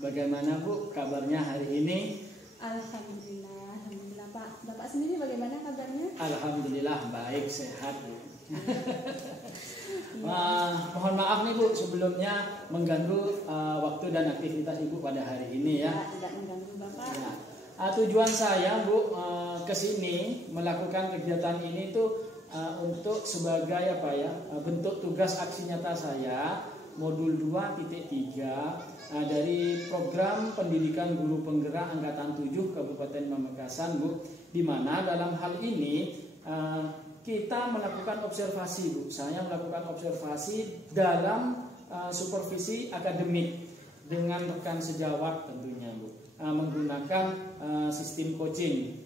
Bagaimana Bu kabarnya hari ini? Alhamdulillah, alhamdulillah Pak. Bapak sendiri bagaimana kabarnya? Alhamdulillah baik, sehat Bu. Mohon maaf nih Bu sebelumnya mengganggu waktu dan aktivitas Ibu pada hari ini ya. Tidak mengganggu Bapak. Ya. Tujuan saya Bu ke sini melakukan kegiatan ini tuh untuk sebagai apa ya, bentuk tugas aksi nyata saya modul 2.3 dari program pendidikan guru penggerak angkatan 7 Kabupaten Pamekasan Bu, di mana dalam hal ini kita melakukan observasi Bu. Saya melakukan observasi dalam supervisi akademik dengan rekan sejawat tentunya Bu, menggunakan sistem coaching.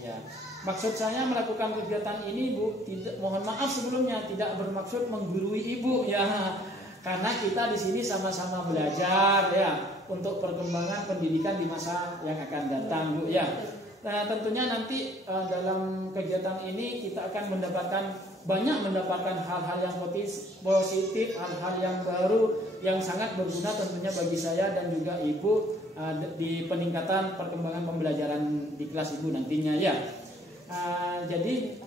Ya. Maksud saya melakukan kegiatan ini Bu, mohon maaf sebelumnya tidak bermaksud menggurui Ibu ya. Karena kita di sini sama-sama belajar ya untuk perkembangan pendidikan di masa yang akan datang Bu ya. Nah, tentunya nanti dalam kegiatan ini kita akan mendapatkan hal-hal yang positif, hal-hal yang baru yang sangat berguna tentunya bagi saya dan juga Ibu di peningkatan perkembangan pembelajaran di kelas Ibu nantinya ya. Jadi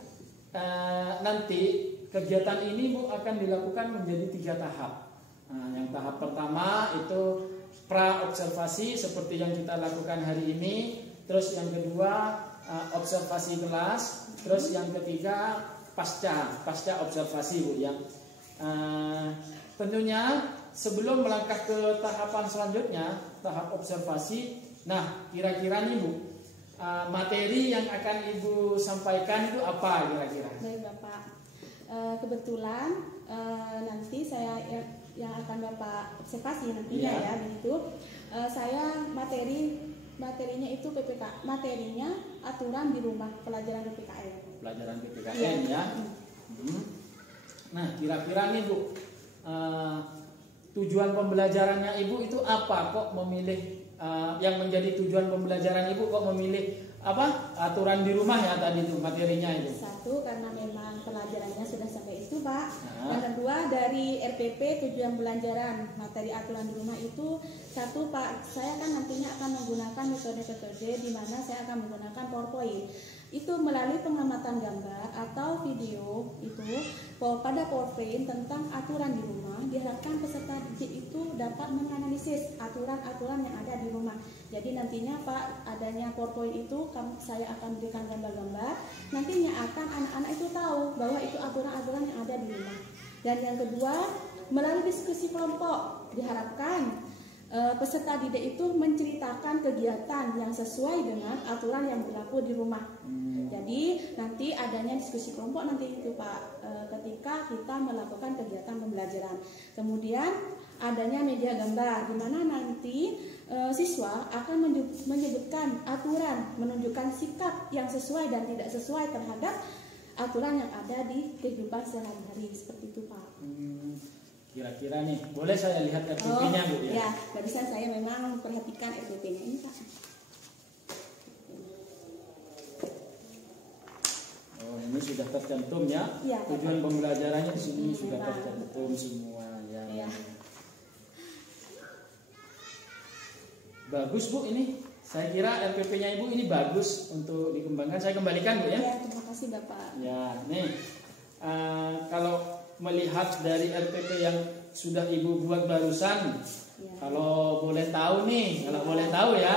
nanti kegiatan ini Bu akan dilakukan menjadi 3 tahap. Yang tahap pertama itu pra observasi seperti yang kita lakukan hari ini. Terus yang kedua observasi kelas. Terus yang ketiga pasca observasi Bu ya. Tentunya sebelum melangkah ke tahapan selanjutnya, tahap observasi. Nah kira-kira nih Bu, materi yang akan Ibu sampaikan itu apa kira-kira? Baik Bapak, kebetulan nanti saya yang akan Bapak observasi nantinya ya begitu. Saya materinya itu PPK, materinya aturan di rumah pelajaran PPKN. Pelajaran PPKN ya. Nah kira-kira nih Bu, tujuan pembelajarannya Ibu itu apa? Kok memilih yang menjadi tujuan pembelajaran Ibu kok memilih apa aturan di rumah ya tadi itu materinya itu? Satu karena memang pelajarannya sudah sampai itu Pak. Yang kedua dari RPP tujuan pembelajaran materi aturan di rumah itu satu Pak, saya kan nantinya akan menggunakan metode-metode di mana saya akan menggunakan PowerPoint. Itu melalui pengamatan gambar atau video itu pada PowerPoint tentang aturan di rumah, diharapkan peserta didik itu dapat menganalisis aturan-aturan yang ada di rumah. Jadi nantinya Pak, adanya PowerPoint itu saya akan berikan gambar-gambar, nantinya akan anak-anak itu tahu bahwa itu aturan-aturan yang ada di rumah. Dan yang kedua, melalui diskusi kelompok diharapkan peserta didik itu menceritakan kegiatan yang sesuai dengan aturan yang berlaku di rumah. Jadi nanti adanya diskusi kelompok nanti itu Pak, ketika kita melakukan kegiatan pembelajaran. Kemudian adanya media gambar di mana nanti siswa akan menyebutkan aturan, menunjukkan sikap yang sesuai dan tidak sesuai terhadap aturan yang ada di kehidupan sehari-hari seperti itu Pak. Kira-kira nih, boleh saya lihat RPP-nya Bu ya? Ya, barusan saya memang memperhatikan RPP-nya ini Pak. Oh, ini sudah tercantum ya? Ya tujuan pembelajarannya di sini sudah tercantum semua ya. Ya. Bagus Bu ini. Saya kira RPP-nya Ibu ini bagus untuk dikembangkan. Saya kembalikan Bu ya. Ya, terima kasih Bapak. Ya, nih kalau melihat dari RPP yang sudah Ibu buat barusan, kalau boleh tahu nih, ya,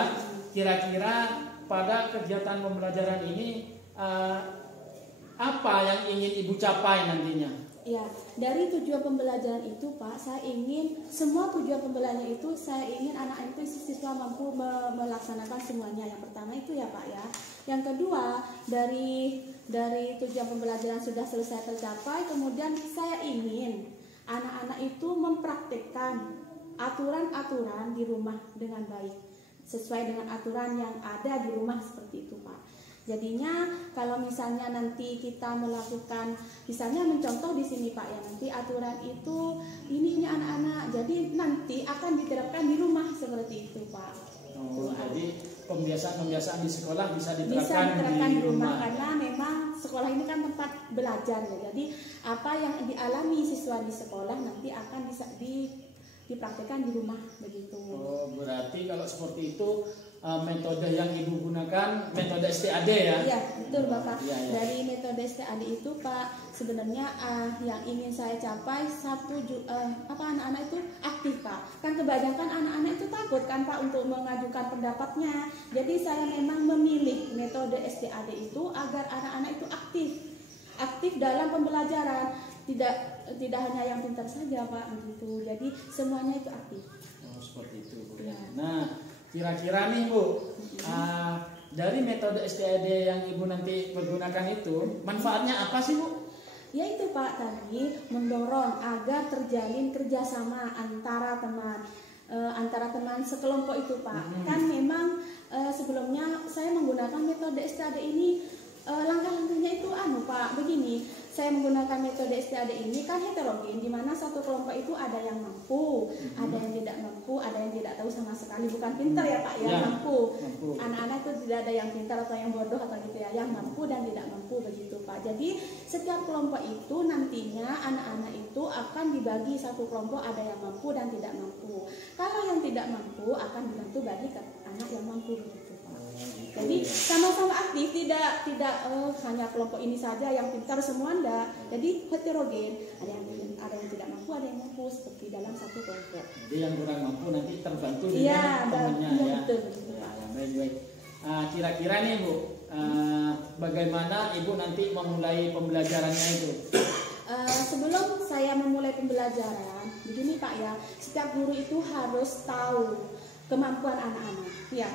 kira-kira pada kegiatan pembelajaran ini apa yang ingin Ibu capai nantinya? Ya, dari tujuan pembelajaran itu Pak, saya ingin semua tujuan pembelajaran itu saya ingin anak itu siswa mampu melaksanakan semuanya. Yang pertama itu ya Pak ya. Yang kedua, dari tujuan pembelajaran sudah selesai tercapai, kemudian saya ingin anak-anak itu mempraktikkan aturan-aturan di rumah dengan baik, sesuai dengan aturan yang ada di rumah seperti itu Pak. Jadinya kalau misalnya nanti kita melakukan, misalnya mencontoh di sini Pak ya, nanti aturan itu ini anak-anak, jadi nanti akan diterapkan di rumah seperti itu Pak. Oh, jadi pembiasaan-pembiasaan di sekolah bisa diterapkan di rumah karena memang sekolah ini kan tempat belajar ya. Jadi apa yang dialami siswa di sekolah nanti akan bisa dipraktekkan di rumah begitu. Oh, berarti kalau seperti itu metode yang Ibu gunakan metode STAD ya? Iya, betul Bapak. Ya, ya. Dari metode STAD itu Pak, sebenarnya yang ingin saya capai anak-anak itu aktif Pak. Kan kebanyakan anak-anak itu takut kan Pak untuk mengajukan pendapatnya. Jadi saya memang memilih metode STAD itu agar anak-anak itu aktif dalam pembelajaran. Tidak hanya yang pintar saja Pak begitu. Jadi semuanya itu aktif. Oh, seperti itu Bu. Ya. Nah, kira-kira nih Bu, dari metode STAD yang Ibu nanti pergunakan itu, manfaatnya apa sih Bu? Yaitu Pak tadi mendorong agar terjalin kerjasama antara teman sekelompok itu Pak. Kan memang sebelumnya saya menggunakan metode STAD ini langkah-langkahnya itu Pak begini. Saya menggunakan metode STAD ini kan heterogen, di mana satu kelompok itu ada yang mampu, ada yang tidak mampu, ada yang tidak tahu sama sekali, bukan pintar ya Pak, yang mampu. Anak-anak itu tidak ada yang pintar atau yang bodoh atau gitu ya, yang mampu dan tidak mampu begitu Pak. Jadi setiap kelompok itu nantinya anak-anak itu akan dibagi satu kelompok, ada yang mampu dan tidak mampu. Kalau yang tidak mampu akan dibantu bagi anak yang mampu begitu Pak. Jadi sama-sama aktif, tidak hanya kelompok ini saja yang pintar semua enggak. Jadi heterogen, ada yang tidak mampu, ada yang mampu seperti dalam satu kelompok. Jadi yang kurang mampu nanti terbantu dengan temannya ya. Betul. Baik. Kira-kira nih Bu, bagaimana Ibu nanti memulai pembelajarannya itu? Sebelum saya memulai pembelajaran, begini Pak ya, setiap guru itu harus tahu kemampuan anak-anak ya.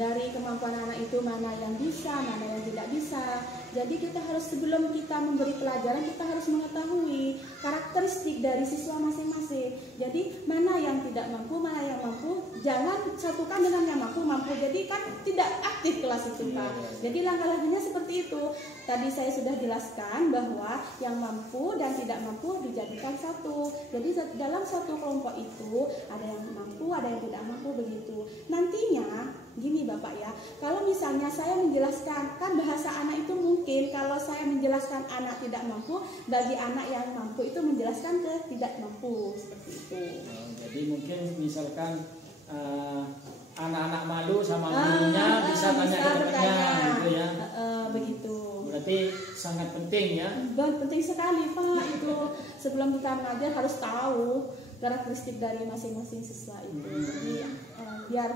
Dari kemampuan anak itu mana yang bisa, mana yang tidak bisa. Jadi kita harus, sebelum kita memberi pelajaran, kita harus mengetahui karakteristik dari siswa masing-masing. Jadi mana yang tidak mampu, mana yang mampu, jangan satukan dengan yang mampu. Jadi kan tidak aktif kelas itu Pak. Jadi langkah-langkahnya seperti itu. Tadi saya sudah jelaskan bahwa yang mampu dan tidak mampu dijadikan satu. Jadi dalam satu kelompok itu ada yang mampu, ada yang tidak mampu begitu. Nantinya gini Bapak ya, kalau misalnya saya menjelaskan, kan bahasa anak itu mungkin kalau saya menjelaskan anak tidak mampu, bagi anak yang mampu itu menjelaskan ke tidak mampu, seperti itu. Jadi mungkin misalkan anak-anak malu sama gurunya bisa tanya ke temannya gitu ya. Begitu. Berarti sangat penting ya. Penting sekali Pak itu. Sebelum kita mengajar harus tahu karakteristik dari masing-masing siswa itu. Jadi biar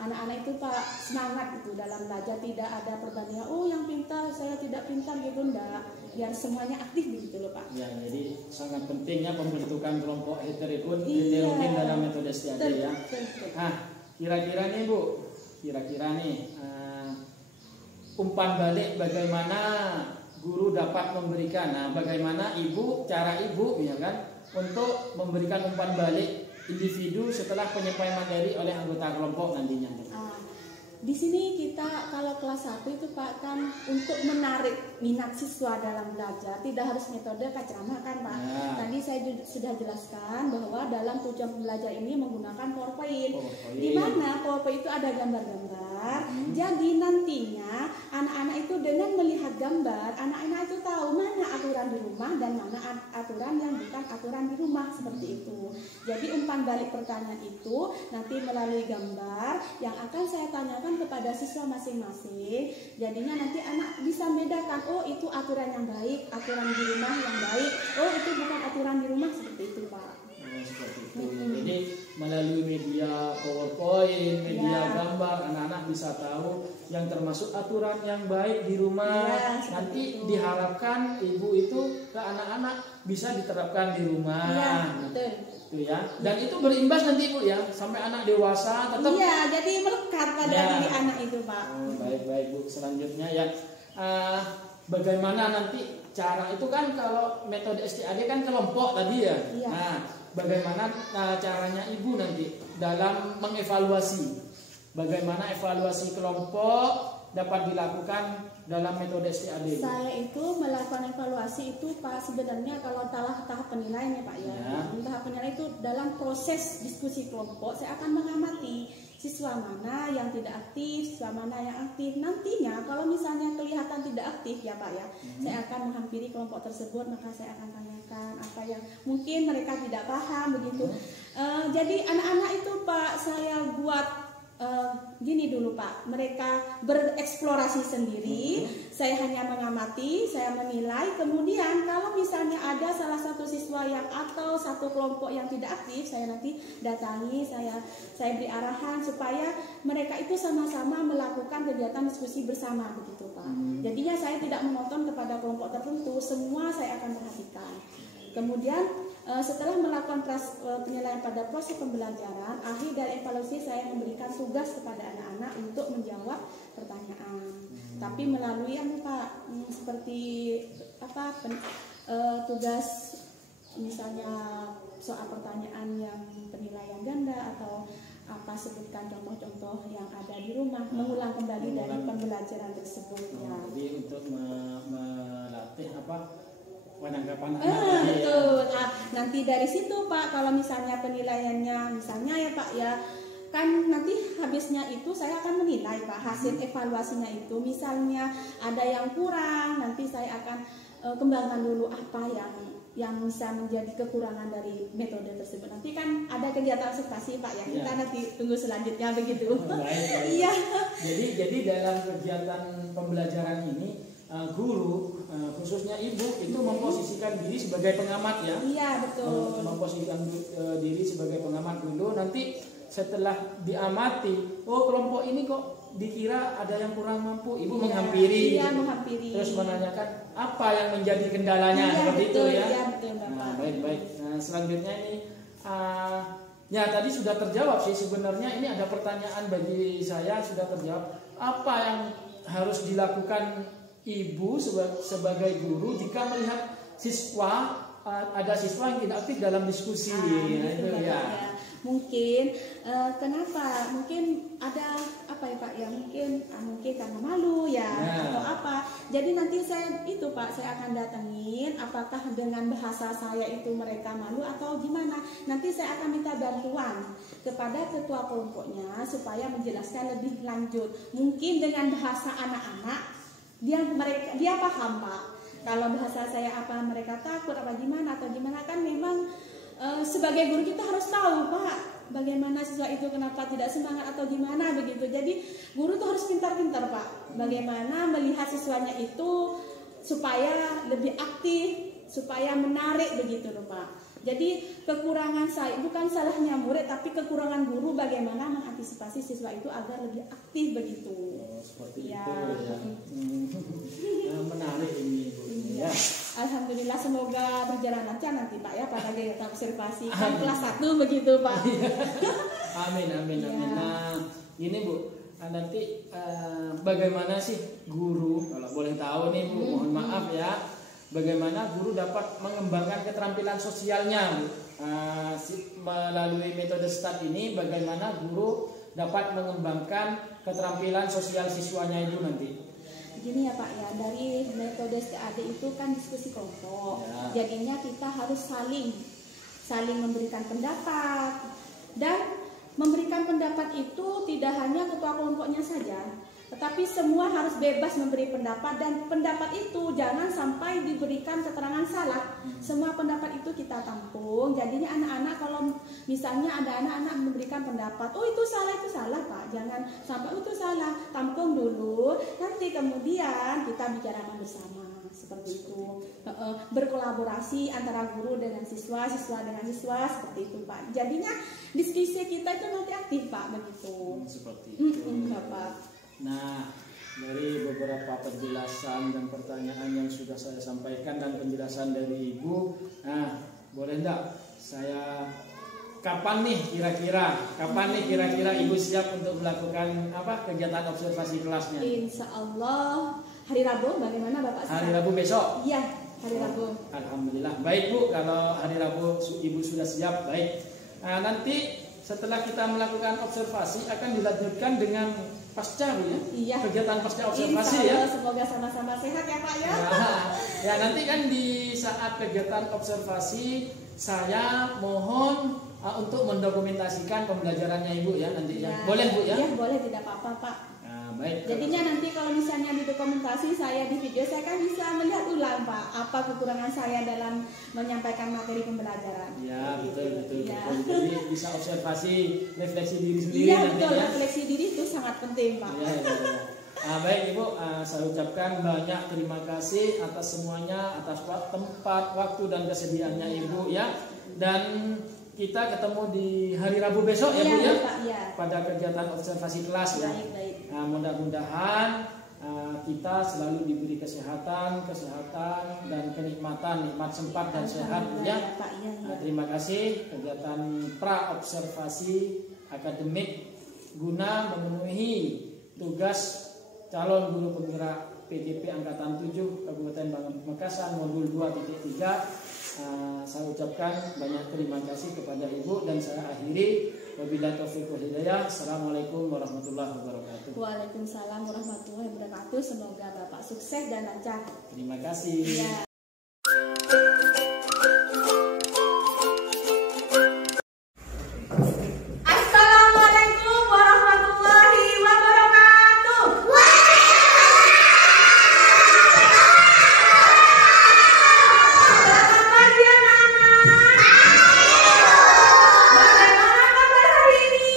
anak-anak itu Pak semangat gitu dalam belajar, tidak ada perbandingan. Oh yang pintar, saya tidak pintar gitu, enggak. Biar semuanya aktif begitu loh Pak. Ya, jadi sangat pentingnya pembentukan kelompok heterogen dalam metode STAD ya. Nah, kira-kira nih Bu, umpan balik bagaimana guru dapat memberikan. Nah, bagaimana cara Ibu ya kan untuk memberikan umpan balik individu setelah penyampaian materi oleh anggota kelompok nantinya. Di sini kita kalau kelas 1 itu Pak kan untuk menarik minat siswa dalam belajar tidak harus metode kacamata kan Pak. Tadi saya sudah jelaskan bahwa dalam tujuan belajar ini menggunakan PowerPoint. Di mana PowerPoint itu ada gambar-gambar. Jadi nantinya anak-anak itu dengan melihat gambar, anak-anak itu tahu mana aturan di rumah dan mana aturan yang bukan aturan di rumah, seperti itu. Jadi umpan balik pertanyaan itu nanti melalui gambar yang akan saya tanyakan kepada siswa masing-masing. Jadinya nanti anak bisa membedakan, oh itu aturan yang baik, aturan di rumah yang baik, oh itu bukan aturan di rumah, seperti itu Pak. Seperti itu. Jadi melalui media PowerPoint, media gambar, anak-anak bisa tahu yang termasuk aturan yang baik di rumah. Nanti diharapkan Ibu itu ke anak-anak bisa diterapkan di rumah. Betul. Itu ya. Dan itu berimbas nanti Bu ya sampai anak dewasa tetap. Iya, jadi melekat pada diri anak itu Pak. Baik Bu. Selanjutnya ya bagaimana nanti cara itu kan kalau metode STAD kan kelompok tadi ya. Nah, bagaimana caranya Ibu nanti dalam mengevaluasi? Bagaimana evaluasi kelompok dapat dilakukan dalam metode STAD? Saya itu melakukan evaluasi itu Pak sebenarnya kalau tahap penilaiannya Pak ya. Tahap penilaian itu dalam proses diskusi kelompok saya akan mengamati siswa mana yang tidak aktif, siswa mana yang aktif. Nantinya kalau misalnya kelihatan tidak aktif ya Pak ya, saya akan menghampiri kelompok tersebut, maka saya akan tanya, menanyakan apa yang mungkin mereka tidak paham begitu. Jadi anak-anak itu Pak saya buat gini dulu Pak, mereka bereksplorasi sendiri, saya hanya mengamati, saya menilai, kemudian kalau misalnya ada salah satu siswa yang atau satu kelompok yang tidak aktif, saya nanti datangi, saya beri arahan supaya mereka itu sama-sama melakukan kegiatan diskusi bersama begitu Pak. Jadinya saya tidak menonton kepada kelompok tertentu, semua saya akan perhatikan. Kemudian setelah melakukan penilaian pada proses pembelajaran, akhir dari evaluasi saya memberikan tugas kepada anak-anak untuk menjawab pertanyaan. Tapi melalui Pak, seperti apa tugas misalnya soal pertanyaan yang penilaian ganda atau apa sebutkan contoh-contoh yang ada di rumah, mengulang kembali dari pembelajaran tersebut ya. Jadi untuk melatih penangkapan betul. Nanti dari situ Pak, kalau misalnya penilaiannya misalnya ya Pak ya, kan nanti habisnya itu saya akan menilai Pak hasil evaluasinya itu. Misalnya ada yang kurang, nanti saya akan kembangkan dulu apa yang bisa menjadi kekurangan dari metode tersebut. Nanti kan ada kegiatan observasi Pak ya, kita nanti tunggu selanjutnya begitu. Baik. Iya. Jadi dalam kegiatan pembelajaran ini guru khususnya ibu itu memposisikan diri sebagai pengamat ya. Iya betul. Memposisikan diri sebagai pengamat dulu, nanti setelah diamati, oh kelompok ini kok dikira ada yang kurang mampu, ibu menghampiri. Iya menghampiri. Terus menanyakan apa yang menjadi kendalanya seperti betul, itu ya. Iya betul Bapak. Nah, baik. Nah, selanjutnya ini ya tadi sudah terjawab sih sebenarnya, ini ada pertanyaan bagi saya sudah terjawab. Apa yang harus dilakukan ibu sebagai guru jika melihat ada siswa yang tidak aktif dalam diskusi? Itu ya. Mungkin kenapa? Mungkin ada apa ya Pak? Ya mungkin karena malu ya atau apa. Jadi nanti saya akan datengin apakah dengan bahasa saya itu mereka malu atau gimana. Nanti saya akan minta bantuan kepada ketua kelompoknya supaya menjelaskan lebih lanjut. Mungkin dengan bahasa anak-anak dia paham Pak. Kalau bahasa saya apa mereka takut apa gimana atau gimana, kan memang sebagai guru kita harus tahu Pak bagaimana siswa itu kenapa tidak semangat atau gimana begitu. Jadi guru tuh harus pintar-pintar Pak bagaimana melihat siswanya itu supaya lebih aktif, supaya menarik begitu loh Pak. Jadi kekurangan saya bukan salahnya murid, tapi kekurangan guru bagaimana mengantisipasi siswa itu agar lebih aktif begitu. Seperti itu ya. Menarik ini Bu. Ya. Alhamdulillah, semoga berjalan lancar nanti Pak ya pada kegiatan observasi kan kelas 1 begitu Pak. Amin. Nah, ini Bu, nanti bagaimana sih guru, kalau boleh tahu nih Bu, mohon maaf ya, bagaimana guru dapat mengembangkan keterampilan sosialnya Bu? Melalui metode STAT ini, bagaimana guru dapat mengembangkan keterampilan sosial siswanya itu nanti? Gini ya Pak ya, dari metode STAD itu kan diskusi kelompok ya. Jadinya kita harus saling memberikan pendapat, dan memberikan pendapat itu tidak hanya ketua kelompoknya saja, tetapi semua harus bebas memberi pendapat, dan pendapat itu jangan sampai diberikan keterangan salah. Semua pendapat itu kita tampung. Jadinya anak-anak kalau misalnya ada anak-anak memberikan pendapat, oh itu salah Pak, jangan sampai itu salah, tampung dulu. Nanti kemudian kita bicarakan bersama seperti itu. Berkolaborasi antara guru dengan siswa dengan siswa seperti itu Pak. Jadinya diskusi kita itu nanti aktif Pak begitu. Seperti itu. Bapak. Nah, dari beberapa penjelasan dan pertanyaan yang sudah saya sampaikan dan penjelasan dari Ibu, nah boleh enggak saya kapan nih kira-kira Ibu siap untuk melakukan kegiatan observasi kelasnya? Insya Allah hari Rabu, bagaimana Bapak? Hari Rabu besok? Iya, hari Rabu. Alhamdulillah. Baik Bu, kalau hari Rabu Ibu sudah siap, baik. Nah, nanti setelah kita melakukan observasi akan dilanjutkan dengan pasca ya? Iya. Kegiatan pasca observasi ya. Semoga sama-sama sehat ya Pak ya. Ya nanti kan di saat kegiatan observasi saya mohon untuk mendokumentasikan pembelajarannya Ibu ya nanti ya. Boleh Bu ya? Iya boleh, tidak apa-apa Pak. Nah, baik. Jadinya nanti kalau misalnya di dokumentasi saya di video, saya kan bisa melihat ulang Pak. Pak, apa kekurangan saya dalam menyampaikan materi pembelajaran. Ya, betul. Ya. Jadi bisa observasi, refleksi diri sendiri Iya, nanti betul. ya. Refleksi diri itu sangat penting, Pak. Ya. Baik Ibu, saya ucapkan banyak terima kasih atas semuanya, atas tempat, waktu dan kesediaannya Ibu ya. Dan kita ketemu di hari Rabu besok ya Bu ya, Pak, ya. pada kegiatan observasi kelas ya. Baik. Mudah-mudahan kita selalu diberi kesehatan dan kenikmatan, nikmat sempat dan sehat ya. Pak, ya. Terima kasih. Kegiatan pra observasi akademik guna memenuhi tugas calon guru penggerak PGP Angkatan 7 Kabupaten Pamekasan modul 2.3. Saya ucapkan banyak terima kasih kepada Ibu dan saya akhiri. Wabillahi taufiq wal hidayah. Assalamualaikum warahmatullahi wabarakatuh. Waalaikumsalam warahmatullahi wabarakatuh. Semoga Bapak sukses dan lancar. Terima kasih. Ya. Assalamualaikum warahmatullahi wabarakatuh. Selamat pagi anak-anak. Bagaimana kabar hari ini?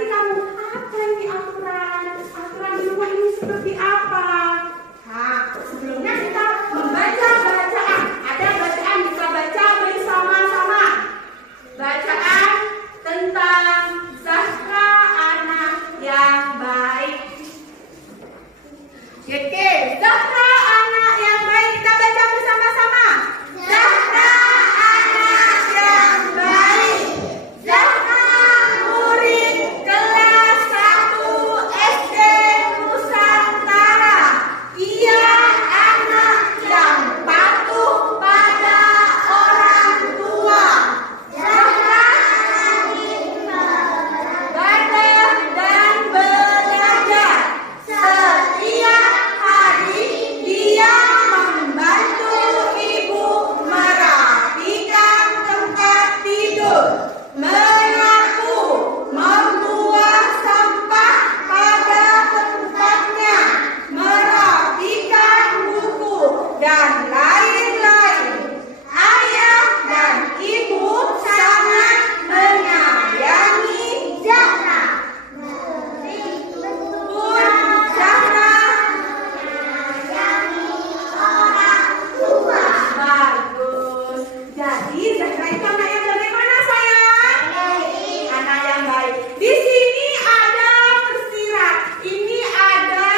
Berarti kamu, apa ini aturan? Aturan di rumah ini seperti apa? Nah, sebelumnya kita membaca bacaan. Ada bacaan, kita baca bersama-sama. Bacaan tentang Zahra anak yang baik. Oke, Zahra anak yang baik, kita baca bersama-sama. Zahra anak yang baik. Zahra murid kelas 1 SD Nusantara. Ia anak yang patuh pada orang tua. Zahra belajar dan belajar. Setiap hari dia membantu ibu merapikan tempat tidur, menyapu, membuang sampah pada tempatnya, merapikan buku, dan lain-lain. Ayah dan ibu sangat menyayangi Zahra. Pun Zahra bagus. Jadi Zahra itu anak yang bagaimana, sayang? Anak yang baik. Di sini ada tersirat. Ini ada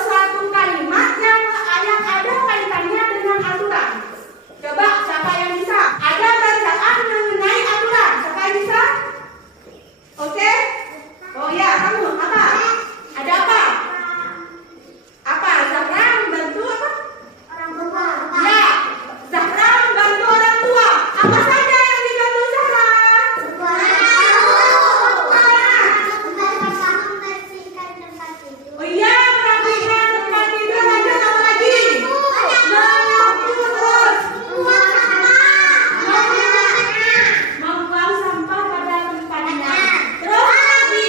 suatu kalimat yang ada kaitannya dengan aturan. Coba siapa yang bisa? Ada bacaan mengenai aturan. Siapa yang bisa? Oke? Oh ya, kamu apa? Ada apa? Apa? Zahra membantu apa? Orang tua. Ya, Zahra membantu orang tua. Apa saja yang dibantu Zahra? Oh iya, merapikan tempat tidur, lanjut apa lagi? Menyapu terus. Membuang sampah pada tempatnya. Terus lagi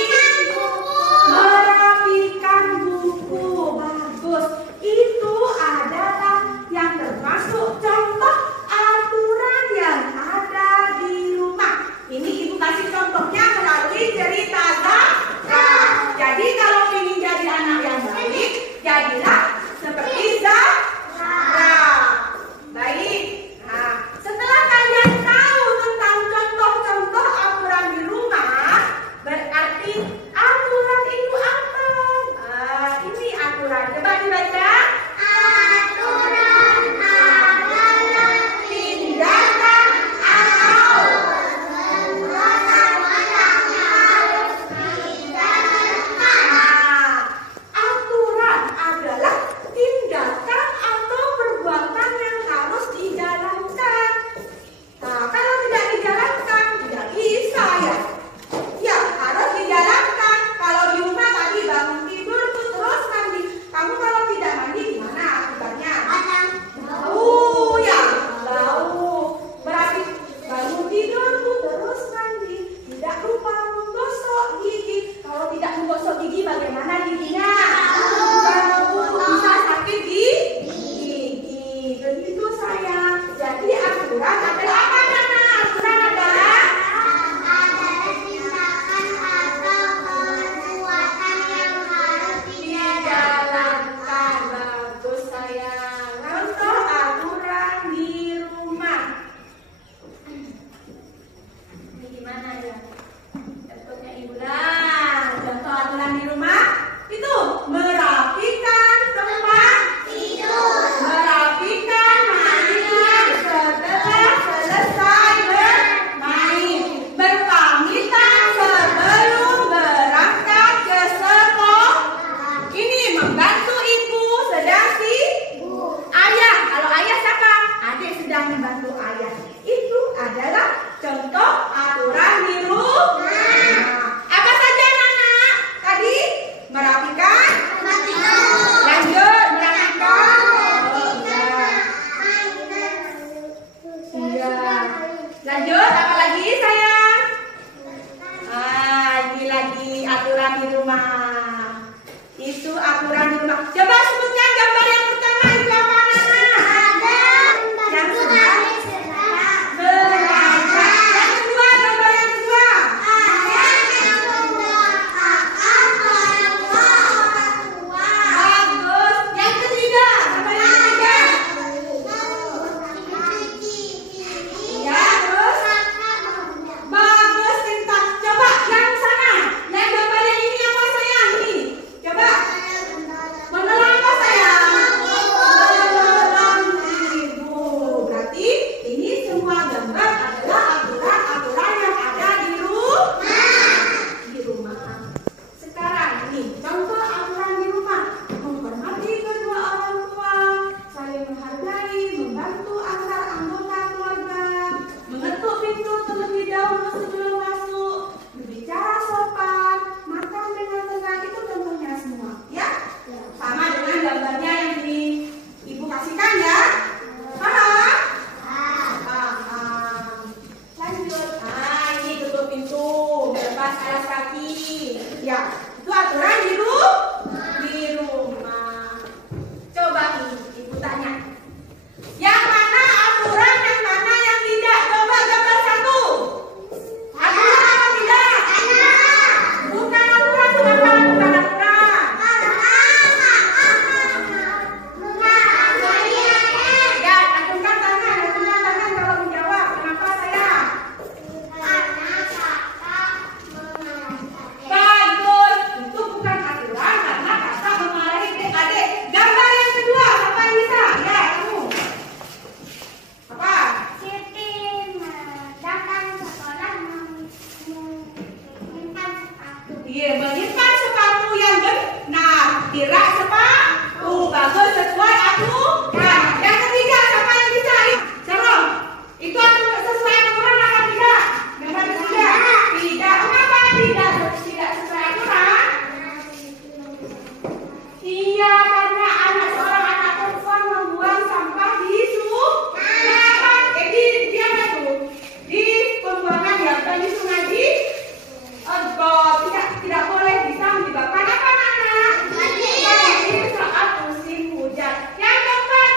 merapikan buku. Bagus. Itu adalah yang termasuk contoh aturan yang ada di rumah. Ini ibu kasih contohnya melalui cerita Zahra. Jadi kalau ingin jadi anak yang baik, jadilah seperti Zahra. Baik. Nah, setelah kalian tahu tentang contoh-contoh aturan di rumah, berarti aturan itu apa? Ini aturan. Coba dibaca. Aturan adalah tindakan atau aturan adalah tindakan atau perbuatan yang harus dijalankan. Nah, kalau tidak dijalankan, tidak bisa ya. Ya, harus dijalankan. Kalau di rumah tadi bangun tidur terus mandi. Kamu kalau tidak mandi gimana akibatnya? Bau ya, bau. Berarti bangun tidur terus mandi. Tidak lupa menggosok gigi. Kalau tidak menggosok gigi bagaimana giginya? Bau, bisa sakit di gigi. Begitu sayang. Jadi aturan adalah apa, Nana? Aturan adalah dijalankan. Bagus sayang. Contoh aturan di rumah. Ini gimana ya? Contohnya ibu. Nah, contoh aturan di rumah itu merapikan tempat tidur, merapikan mainan setelah selesai bermain, berpamitan sebelum berangkat ke sekolah. Ini membantu ibu sedang ayah. Kalau ayah siapa? Adik sedang membantu ayah. Itu adalah contoh aturan di rumah. Apa saja, Nana? Tadi merapikan. Lanjut, merapikan. Iya. Lanjut, apa lagi sayang? Ini lagi aturan di rumah. Itu aturan di rumah. Coba sebutkan gambar yang pertama itu apa, Nana? Yang sedang belajar. Yang kedua, gambar yang kedua. menyimpan sepatu yang benar, tidak sepatu bagus sesuai aturan. Yang ketiga, siapa yang bisa? Coba, itu sesuai aturan apa tidak? Nomor ketiga, tidak. Kenapa tidak sesuai aturan? Iya, karena seorang anak perempuan membuang sampah di sungai. Jadi dia di pembuangan ya, bukan di sungai tidak boleh bisa menyebabkan apa anak? Saat musim hujan. Yang keempat,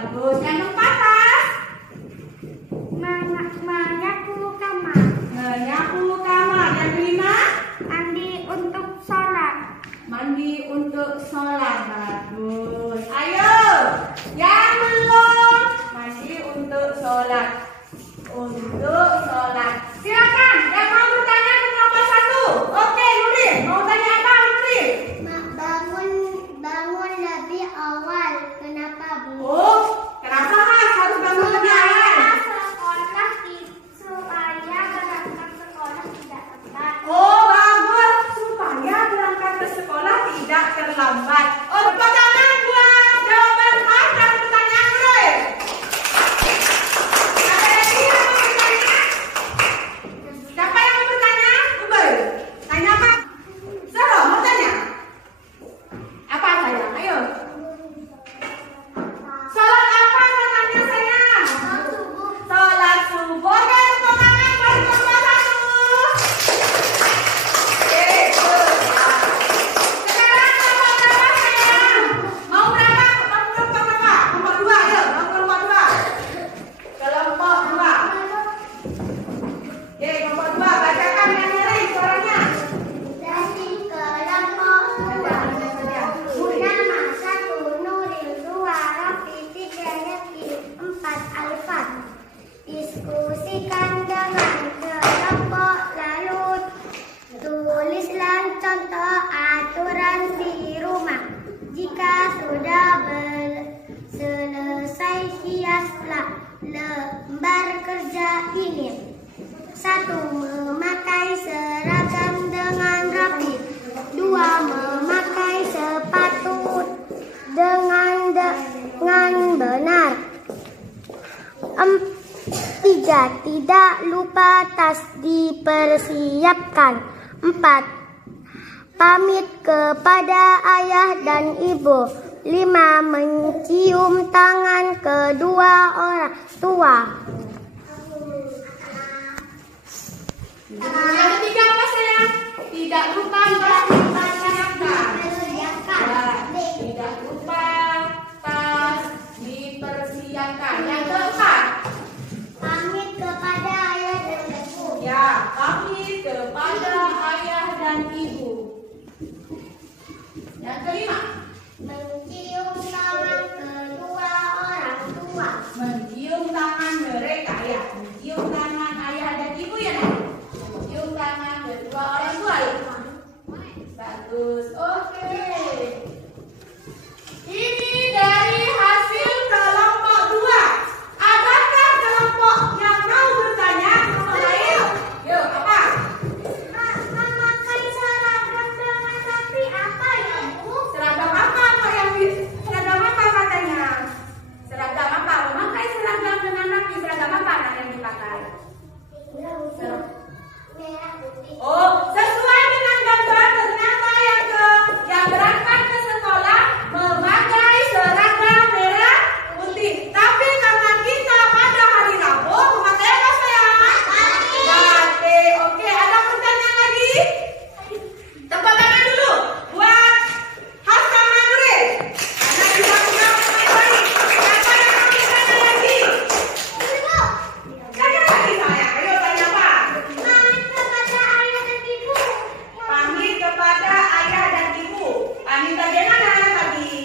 bagus. Yang keempat, Tas. Menyapu kamar. Menyapu kamar. Yang kelima, Mandi untuk sholat. mandi untuk sholat. Bagus. Ayo, yang belum mandi untuk sholat. Untuk sholat. Silakan, yang mau bertanya ke nomor 1. Oke, Nuril. Mau tanya apa, Nuril? Bangun lebih awal. Kenapa, Bu? Oh, kenapa Mas harus bangun lebih awal? Sekolah supaya berangkat sekolah tidak tepat. Oh, bagus. Supaya berangkat ke sekolah tidak terlambat. Oh, tepuk tangan buat jawaban Mas dan pertanyaan Nuril. Ada lagi yang mau bertanya? Siapa yang mau bertanya? Ubel. Tanya apa? Saro, mau tanya? Apa sayang? Ayo. Sholat apa namanya sayang? Sholat subuh. Oke, tepuk tangan buat nomor 1. Oke, sekarang nomor berapa sayang? Mau berapa? Mau kelompok berapa? Kelompok 2, ayo. Mau kelompok 2. Kelompok 2. Oke, kelompok 2. Bacakan yang ngeri suaranya. Dari kelompok dua. Nama 1 Nuril, 2 Rafi, 3 Yati, 4 Alfat. Diskusikan dengan kelompok lalu tulislah contoh aturan di rumah. Jika sudah selesai, hiaslah lembar kerja ini. 1. Memakai seragam dengan rapi. 2. Memakai sepatu dengan benar. 3. Tidak lupa tas dipersiapkan. 4. Pamit kepada ayah dan ibu. 5. Mencium tangan kedua orang tua. Yang ketiga apa sayang? Tidak lupa tas dipersiapkan. Tidak lupa tas dipersiapkan. Yang keempat, Pamit kepada ayah dan ibu. ya pamit kepada ayah dan ibu. Yang kelima, Mencium tangan kedua orang tua. mencium tangan mereka ya. Mencium tangan ayah dan ibu ya nak. Mencium tangan kedua orang tua ya. Bagus. Oke. Ini dari hasil kelompok 2. Adakah kelompok yang mau bertanya sama lain? Yuk, apa? Memakai seragam dengan rapi apa ya, Bu? Seragam apa kok yang seragam apa katanya? Seragam apa? Memakai seragam dengan rapi. Seragam apa anak yang dipakai? Merah putih. Oh, sesuai dengan gambar ternyata yang berangkat ke sekolah memakai seragam merah putih. Tapi karena kita pada hari Rabu memakai apa sayang? Batik. Oke, ada pertanyaan lagi? Tepuk tangan dulu buat Hasan Nuril. Karena bisa menjawab dengan baik. Siapa yang mau bertanya lagi? Tanya lagi sayang. Ayo tanya apa? Pamit kepada ayah dan ibu. Pamit kepada ayah dan ibu. Pamit bagaimana tadi?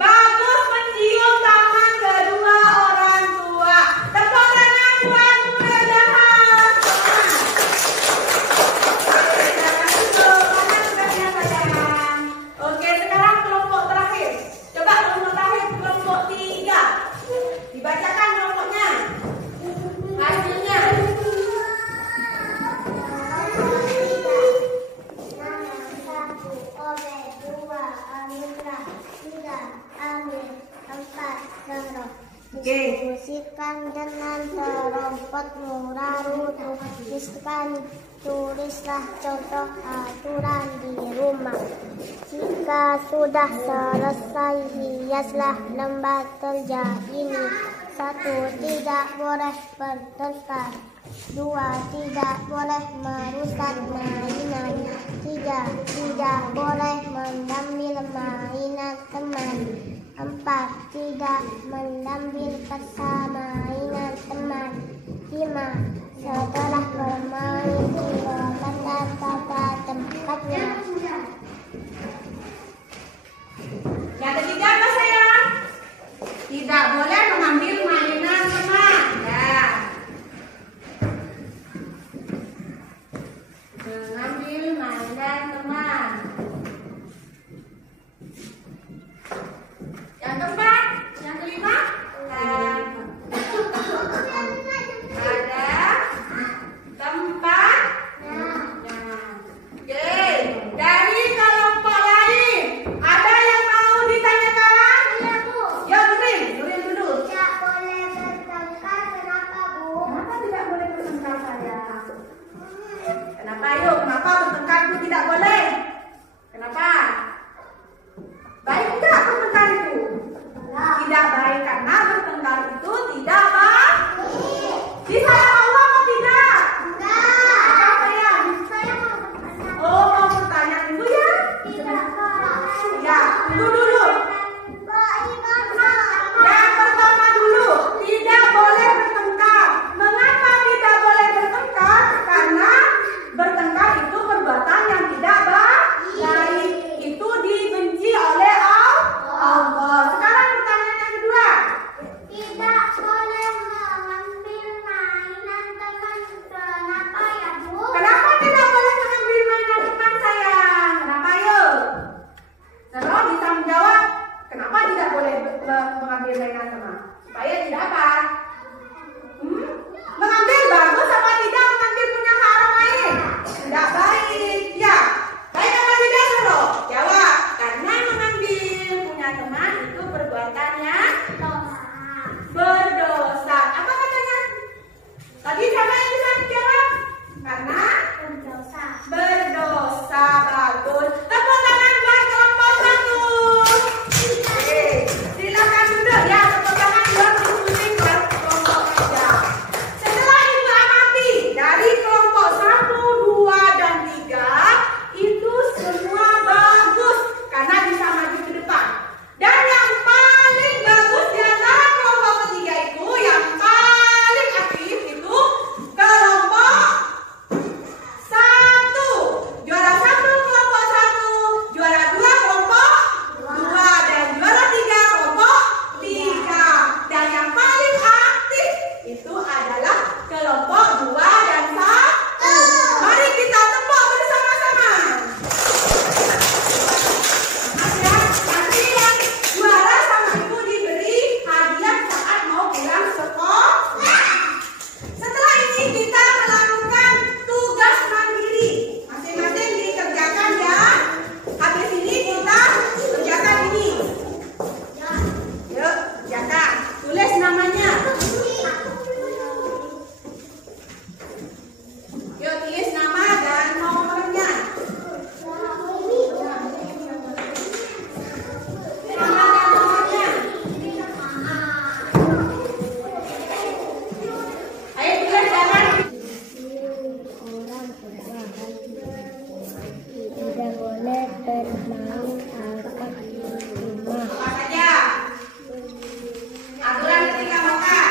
Bagus, mencium tangan kedua orang tua. Tepuk tangan buat Nuril dan Hasan. Jangan tutup, karena tugasnya sayang. Oke, sekarang kelompok terakhir. Coba kelompok terakhir, kelompok 3. Dibacakan kelompoknya. Hasilnya. Nama 1 Obed, 2 Amira, 3 Amir, 4 Zahra. Oke. Diskusikan dengan kelompok Nuraru. Tulislah contoh aturan di rumah. Jika sudah selesai, hiaslah lembar kerja ini. 1. Tidak boleh bertengkar. 2. Tidak boleh merusak mainan. 3. Tidak boleh mengambil mainan teman. 4. tidak mengambil permainan teman. 5. Setelah bermain kembali pada tempatnya. Yang ketiga apa sayang? Tidak boleh mengambil mainan teman. Ya. Mengambil mainan teman. Yang keempat, yang kelima, ada tempat. Oke, dari kelompok lain ada yang mau ditanyakan? Iya, Bu. Ya, Nurin dulu. Tidak boleh bertengkar, kenapa, Bu? Kenapa tidak boleh bertengkar sayang? Kenapa? Yuk, kenapa bertengkar itu tidak boleh? Kenapa? Baik tidak bertengkar itu? Tidak baik karena bertengkar itu tidak baik. Disayang Allah atau tidak? Apa sayang? Saya mau bertanya. Oh, mau bertanya dulu ya? Tidak, Pak. Ya, tunggu dulu. Pak. Yang pertama dulu, tidak boleh bertengkar. Mengapa tidak boleh bertengkar? Karena bertengkar itu perbuatan yang tidak baik. Itu dibenci oleh Allah. Sekarang pertanyaan yang kedua. Tidak boleh mengambil mainan teman. Kenapa ya, Bu? Kenapa tidak boleh mengambil mainan teman sayang? Kenapa yuk? Nero bisa menjawab. Kenapa tidak boleh mengambil mainan teman? Supaya tidak apa? Mengambil bagus apa tidak mengambil punya hak orang lain? Tidak baik. Ya. Baik apa tidak Nero? Jawab. Karena mengambil punya teman itu perbuatannya berdosa. Apa katanya? Tadi siapa yang bisa menjawab? Karena berdosa. Bagus. Tepuk tangan buat kelompok 1. Oke, silakan duduk ya. Tepuk tangan buat masing-masing kelompok aja. Setelah Ibu amati dari kelompok 1, 2, dan 3 itu semua bagus karena bisa maju ke depan. Dan yang paling bagus di antara kelompok ketiga itu yang paling aktif itu kelompok 1. Juara 1 kelompok 1, juara 2 kelompok 2, dan juara 3 kelompok 3. Dan yang paling aktif itu adalah kelompok 2 dan 1. Mari kita tepuk bersama-sama. Ya, nanti yang juara sama ibu diberi hadiah saat mau pulang sekolah. Setelah ini kita melakukan tugas mandiri. Masing-masing dikerjakan ya. Habis ini kita kerjakan ini. Yuk, kerjakan. Tulis namanya. Yuk, tulis nama dan nomornya. Nama dan nomornya. Ayo tulis jangan. Tidak boleh bermain angkat rumah. Apa saja? Aturan ketika makan.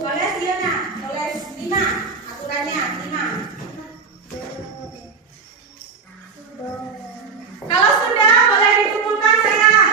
Tulis Diana, tulis 5. Aturannya 5. Kalau sudah boleh dikumpulkan sayang.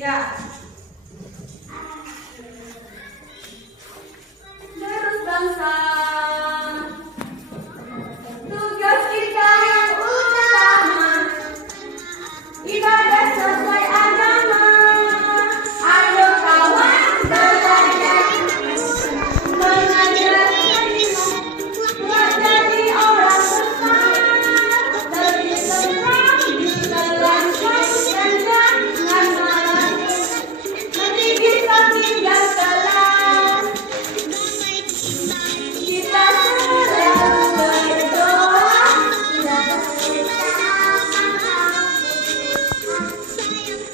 Ya. Terus bangsa. Tugas kita yang utama. Ibadah sesuai agama. Ayo kawan belajar. Mengajar. Menjadi orang besar. Lebih senang. Jelaskan dan jangan malas. Nanti bisa tinggal kelas. Kita selalu berdoa.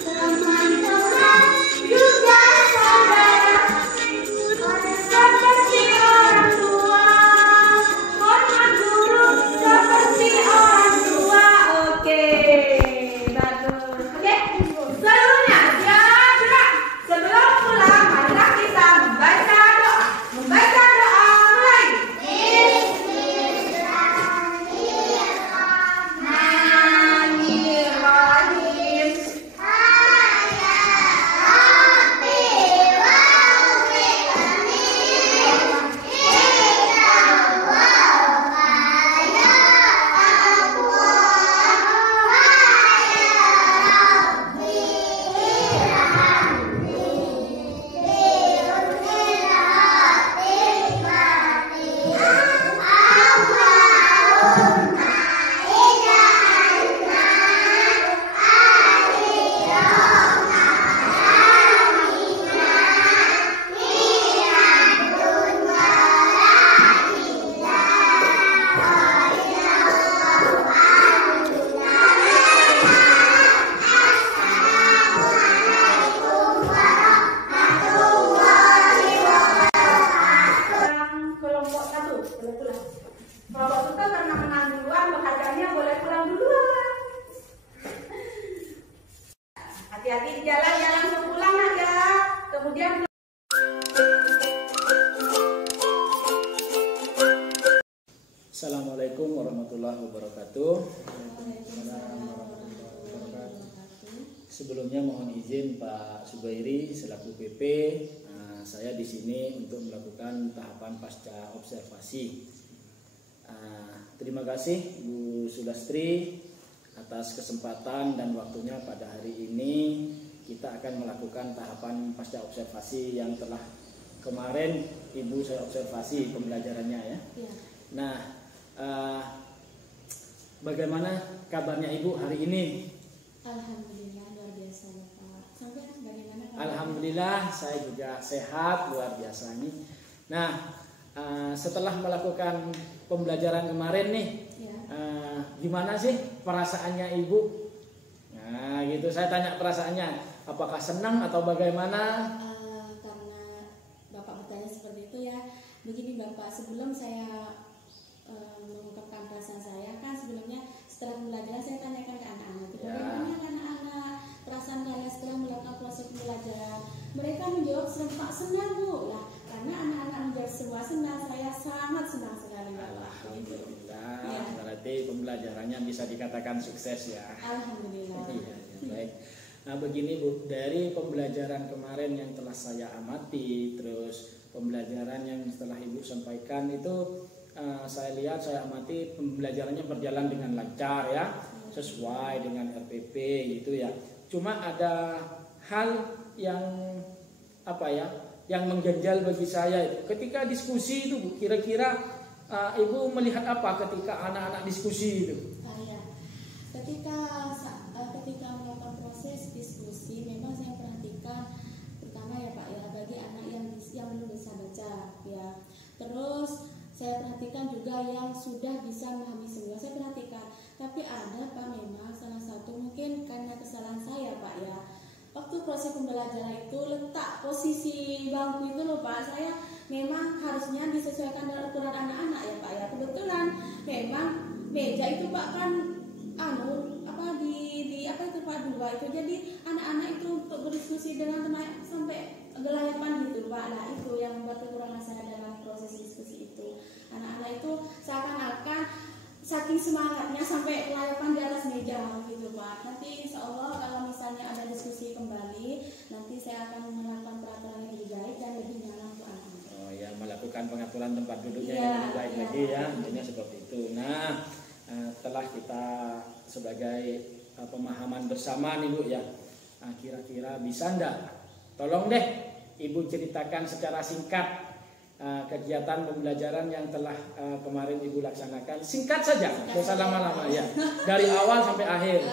Teman-teman juga saudara. Seperti orang tua. Hormat guru seperti orang tua. Oke, bagus. Oke, seluruhnya gerak. Sebelum pulang, marilah kita membaca doa. Membaca doa mulai. Bismillahirrahmanirrahim. Kelompok 1 boleh pulang. Kelompok 1 karena menang duluan, pekerjaannya boleh pulang duluan. Hati-hati di jalan, ya langsung pulang aja. Kemudian Assalamualaikum warahmatullahi wabarakatuh. Sebelumnya mohon izin Pak Subairi selaku PP, saya di sini untuk melakukan tahapan pasca observasi. Terima kasih Bu Sulastri atas kesempatan dan waktunya pada hari ini. Kita akan melakukan tahapan pasca observasi yang telah kemarin Ibu saya observasi pembelajarannya ya. Nah, bagaimana kabarnya Ibu hari ini? Alhamdulillah luar biasa ya Pak. Sampai bagaimana kabar? Alhamdulillah saya juga sehat luar biasa nih. Nah, setelah melakukan pembelajaran kemarin nih, Ya. Gimana sih perasaannya Ibu? Nah, gitu saya tanya perasaannya, apakah senang atau bagaimana? Karena Bapak bertanya seperti itu ya. Begini Bapak, sebelum saya mengungkapkan perasaan saya, kan sebelumnya setelah pembelajaran saya tanyakan ke anak-anak, bagaimana anak-anak perasaan kalian setelah melakukan proses pembelajaran? Mereka menjawab serempak senang Bu. Lah, karena anak-anak menjawab semua senang, saya sangat senang sekali Bapak. Alhamdulillah, Ya. berarti pembelajarannya bisa dikatakan sukses ya. Alhamdulillah. Iya, baik. Nah begini Bu, dari pembelajaran kemarin yang telah saya amati, terus pembelajaran yang setelah Ibu sampaikan itu saya lihat, saya amati pembelajarannya berjalan dengan lancar ya, sesuai dengan RPP gitu ya. Cuma ada hal yang apa ya, yang mengganjal bagi saya itu. Ketika diskusi itu Bu, kira-kira Ibu melihat apa ketika anak-anak diskusi itu? Ya. Ketika melakukan proses diskusi, memang saya perhatikan pertama ya Pak ya, bagi anak yang belum bisa baca ya. Terus saya perhatikan juga yang sudah bisa memahami semua, saya perhatikan. Tapi ada Pak memang salah satu mungkin karena kesalahan saya Pak ya. Waktu proses pembelajaran itu letak posisi bangku itu loh Pak, saya memang harusnya disesuaikan dengan ukuran anak-anak ya Pak ya. Kebetulan memang meja itu Pak kan di dua itu, jadi anak-anak itu untuk berdiskusi dengan teman sampai gelayapan gitu Pak. Nah itu yang membuat kekurangan saya dalam proses diskusi itu. Anak-anak itu seakan-akan saking semangatnya sampai kelayapan di atas meja gitu Pak. Nanti insya Allah kalau misalnya ada diskusi kembali, melakukan pengaturan tempat duduknya Iya, yang lebih baik iya. lagi ya, intinya seperti itu. Nah, telah kita sebagai pemahaman bersama nih Bu ya, kira-kira bisa enggak? Tolong deh Ibu ceritakan secara singkat kegiatan pembelajaran yang telah kemarin Ibu laksanakan. Singkat saja, tidak usah lama-lama ya, dari awal sampai akhir.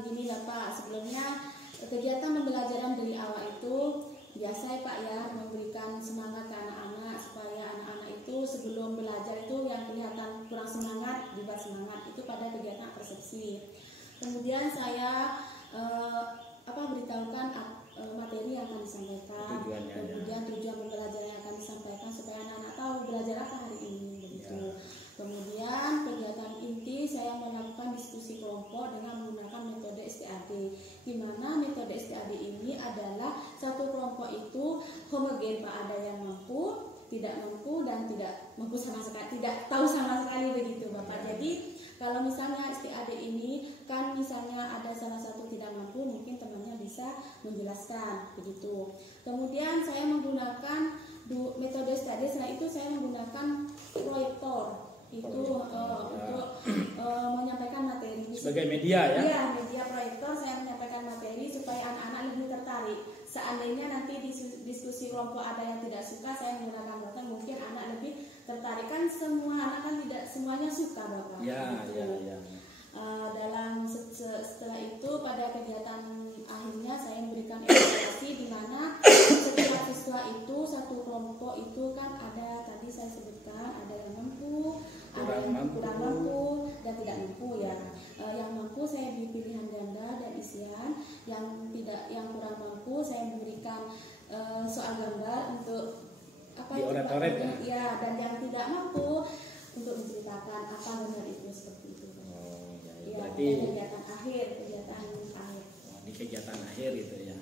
Begini Bapak, sebelumnya kegiatan pembelajaran dari awal itu biasa ya Pak ya, memberikan semangat ke anak-anak supaya anak-anak itu sebelum belajar itu yang kelihatan kurang semangat dibuat semangat, itu pada kegiatan persepsi. Kemudian saya beritahukan materi yang akan disampaikan, kemudian tujuan pembelajaran yang akan disampaikan supaya anak-anak tahu belajar apa hari ini begitu. Kemudian kegiatan inti saya melakukan diskusi kelompok dengan menggunakan metode STAD, di mana metode STAD ini adalah satu kelompok itu homogen Pak, ada yang mampu, tidak mampu, dan tidak mampu sama sekali, tidak tahu sama sekali begitu Bapak. Jadi kalau misalnya STAD ini kan misalnya ada salah satu tidak mampu, mungkin temannya bisa menjelaskan begitu. Kemudian saya menggunakan metode STAD, setelah itu saya menggunakan proyektor itu untuk menyampaikan materi sebagai media ya. Iya, media proyektor saya menyampaikan materi supaya anak-anak lebih tertarik. Seandainya nanti di diskusi kelompok ada yang tidak suka, saya menggunakan proyektor, mungkin anak lebih tertarik. Kan semua anak kan tidak semuanya suka Bapak. Ya. Setelah itu pada kegiatan akhirnya saya memberikan evaluasi di mana setiap siswa itu satu kelompok itu kan ada, tadi saya sebutkan ada yang mampu, ada yang kurang mampu dan tidak mampu ya. Yang mampu saya beri pilihan ganda dan isian, yang kurang mampu saya memberikan soal gambar untuk dioret-oret ya, dan yang tidak mampu untuk menceritakan apa benar itu seperti itu. Ya, berarti kegiatan akhir. Di kegiatan akhir itu ya.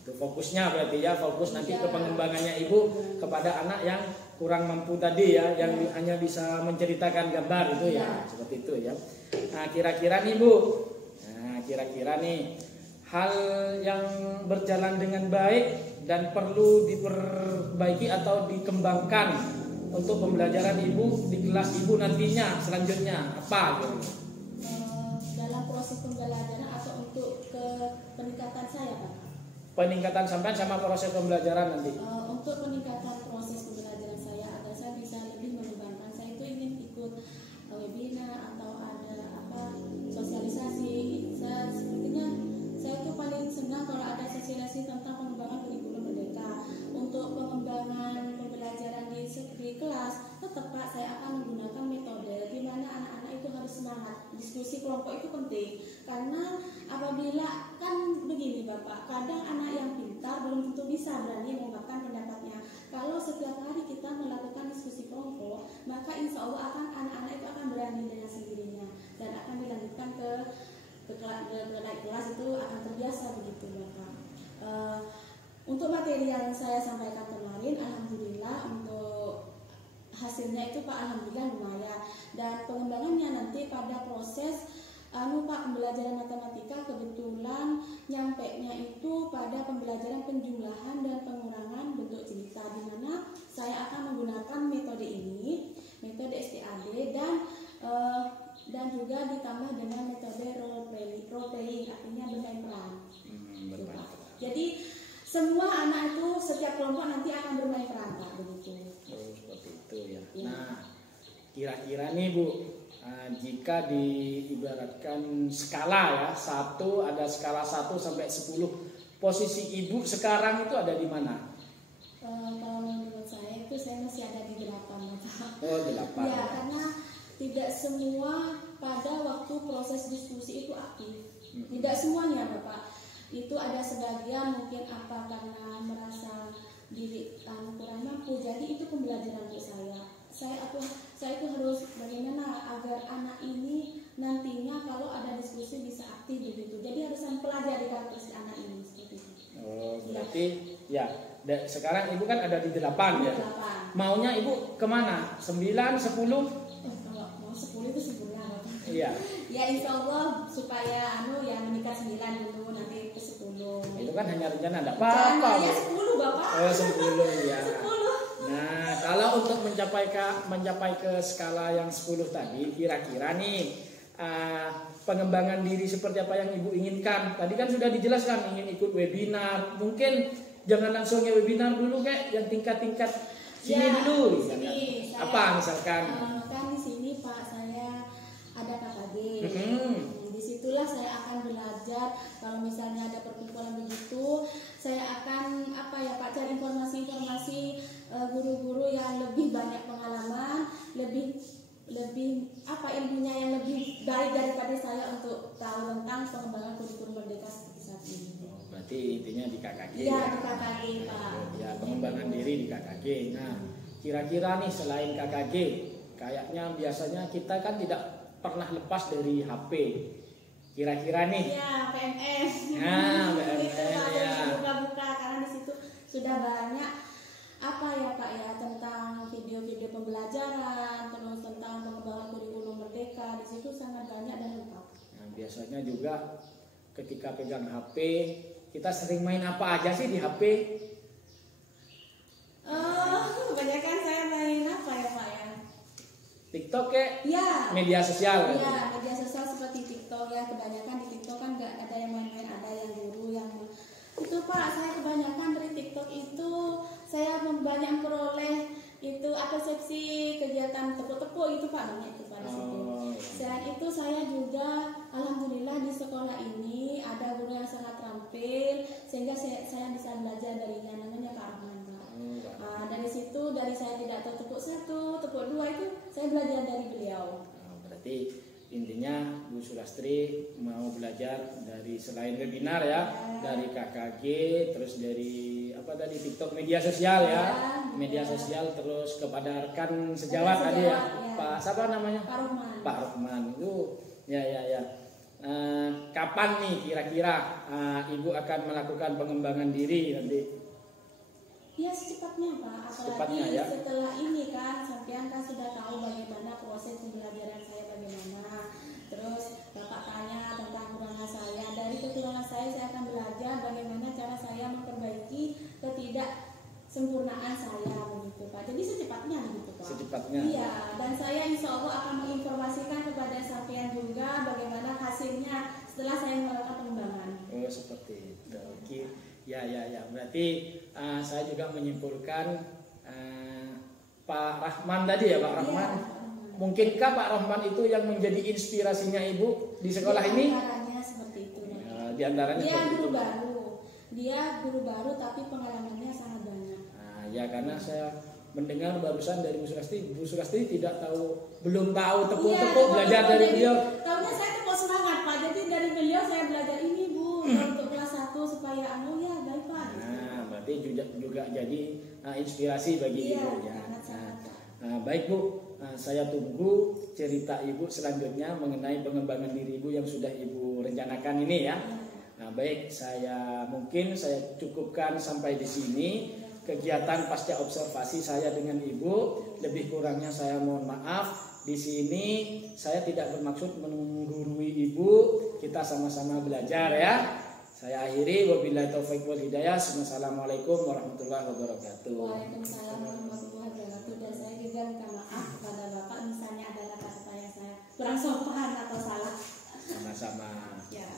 Itu fokusnya berarti ya, fokus nanti ke pengembangannya Ibu kepada anak yang kurang mampu tadi ya, yang hanya bisa menceritakan gambar itu ya, seperti itu ya. Nah, kira-kira nih Bu, kira-kira nih hal yang berjalan dengan baik dan perlu diperbaiki atau dikembangkan untuk pembelajaran Ibu di kelas Ibu nantinya selanjutnya apa gitu? Dalam proses pembelajaran atau untuk ke peningkatan saya Pak? Peningkatan sampai sama proses pembelajaran nanti. Untuk peningkatan proses pembelajaran saya agar saya bisa lebih mengembangkan, saya itu ingin ikut webinar atau ada sosialisasi. Sepertinya saya itu paling senang kalau ada sosialisasi tentang pengembangan kurikulum merdeka. Untuk pengembangan pembelajaran di kelas, tetap Pak saya akan menggunakan metode di mana anak-anak itu harus semangat. Diskusi kelompok itu penting karena apabila kan begini Bapak, kadang anak yang pintar belum tentu bisa berani mengungkapkan pendapatnya. Kalau setiap hari kita melakukan diskusi kelompok, maka insya Allah anak-anak itu akan berani dengan sendirinya dan akan dilanjutkan ke naik kelas, itu akan terbiasa begitu Bapak. Untuk materi yang saya sampaikan kemarin, alhamdulillah untuk hasilnya itu Pak alhamdulillah lumayan, dan pengembangannya nanti pada proses Pak pembelajaran matematika kebetulan nyampainya itu pada pembelajaran penjumlahan dan pengurangan bentuk cerita, di mana saya akan menggunakan metode ini, metode STAD, dan juga ditambah dengan metode role playing, artinya bermain peran. Jadi semua anak itu setiap kelompok nanti akan bermain peran Pak, begitu. Seperti itu ya. Nah, kira-kira nih Bu, jika diibaratkan skala ya, ada skala 1 sampai 10, posisi Ibu sekarang itu ada di mana? Kalau menurut saya itu saya masih ada di 8 Bapak. Oh, 8. Ya, karena tidak semua pada waktu proses diskusi itu aktif. Tidak semuanya Bapak. Itu ada sebagian mungkin karena merasa diri kurang mampu, jadi itu pembelajaran untuk saya. Saya itu harus bagaimana agar anak ini nantinya kalau ada diskusi bisa aktif begitu. Jadi harus mempelajari karakteristik anak ini seperti itu. Oh, berarti ya sekarang Ibu kan ada di 8 ya. 8. Maunya Ibu kemana? 9, 10? Kalau mau 10 itu sempurna Bapak. Iya. Ya insya Allah supaya menikah 9 dulu, nanti ke 10. Itu kan hanya rencana, enggak apa-apa. Ya 10 Bapak. Oh, 10 ya. 10. Nah, kalau Kalau untuk mencapai ke skala yang 10 tadi, kira-kira nih pengembangan diri seperti apa yang Ibu inginkan? Tadi kan sudah dijelaskan ingin ikut webinar. Mungkin jangan langsung ya webinar dulu kayak yang tingkat-tingkat sini Ya, dulu. di sini saya- Apa misalkan? Kan di sini Pak saya ada KKG. Hmm. Disitulah saya akan belajar. Kalau misalnya ada perkumpulan begitu, saya akan Pak cari informasi-informasi guru-guru yang lebih banyak pengalaman, lebih ilmunya yang lebih baik daripada saya untuk tahu tentang pengembangan kurikulum merdeka seperti saat ini. Berarti intinya di KKG. Iya, di KKG Pak. Ya, pengembangan diri di KKG. Nah, kira-kira nih selain KKG, kayaknya biasanya kita kan tidak pernah lepas dari HP. Kira-kira nih. Ya, PMS. Nah, Itu PMS, Pak, ya. buka-buka karena di situ sudah banyak Pak ya tentang video-video pembelajaran, terus tentang pengembangan kurikulum merdeka. Di situ sangat banyak dan lengkap. Nah, biasanya juga ketika pegang HP, kita sering main apa aja sih di HP? Kebanyakan saya main apa ya Pak ya? TikTok kayak Ya. media sosial. Iya, media sosial seperti TikTok ya. Kebanyakan di TikTok kan nggak ada yang main-main, ada yang guru yang itu Pak. Saya kebanyakan dari TikTok itu saya banyak memperoleh itu persepsi kegiatan tepuk-tepuk itu Pak, banyak itu Pak di situ. Oh. Selain itu saya juga alhamdulillah di sekolah ini ada guru yang sangat terampil sehingga saya bisa belajar darinya, namanya Kak Rahman Pak. Dari situ dari saya tidak tahu tepuk 1, tepuk 2 itu saya belajar dari beliau. Nah, berarti intinya Bu Sulastri mau belajar dari selain webinar ya, dari KKG, terus dari apa tadi TikTok media sosial ya, media sosial, terus kepada rekan sejawat tadi ya, Pak siapa namanya? Pak Rahman. Pak Rahman itu ya. Kapan nih kira-kira Ibu akan melakukan pengembangan diri nanti? Ya secepatnya Pak, apalagi Secepatnya, ya. setelah ini kan sampean kan sudah tahu bagaimana proses pembelajaran saya bagaimana. Terus Bapak tanya tentang kekurangan saya, dari kekurangan saya akan belajar bagaimana cara saya memperbaiki ketidaksempurnaan saya begitu Pak. Jadi secepatnya begitu Pak. Secepatnya. Iya, dan saya insya Allah akan menginformasikan kepada sampean juga bagaimana hasilnya setelah saya melakukan pengembangan. Oh seperti itu. Oke. Ya. Berarti saya juga menyimpulkan Pak Rahman tadi ya Pak Rahman. Iya. Mungkinkah Pak Rahman itu yang menjadi inspirasinya Ibu di sekolah ini? Di antaranya seperti itu. Di antaranya Dia seperti guru itu. baru. Dia guru baru tapi pengalamannya sangat banyak. Nah, ya karena saya mendengar barusan dari Bu Sulastri belum tahu tepuk-tepuk belajar dari beliau. Tahunya saya tepuk semangat Pak. Jadi dari beliau saya belajar ini Bu untuk kelas 1 supaya ya baik Pak. Nah, berarti juga jadi inspirasi bagi Iya, Ibu ya. sangat. Baik Bu, saya tunggu cerita Ibu selanjutnya mengenai pengembangan diri Ibu yang sudah Ibu rencanakan ini ya. Nah, baik, saya cukupkan sampai di sini kegiatan pasca observasi saya dengan Ibu. Lebih kurangnya saya mohon maaf. Di sini saya tidak bermaksud menggurui Ibu. Kita sama-sama belajar ya. Saya akhiri, wabillahi taufiq wal hidayah. Wassalamualaikum warahmatullahi wabarakatuh. Waalaikumsalam warahmatullahi wabarakatuh. Dan saya juga minta maaf kepada Bapak misalnya ada kata-kata yang saya kurang sopan atau salah. Sama-sama. Ya.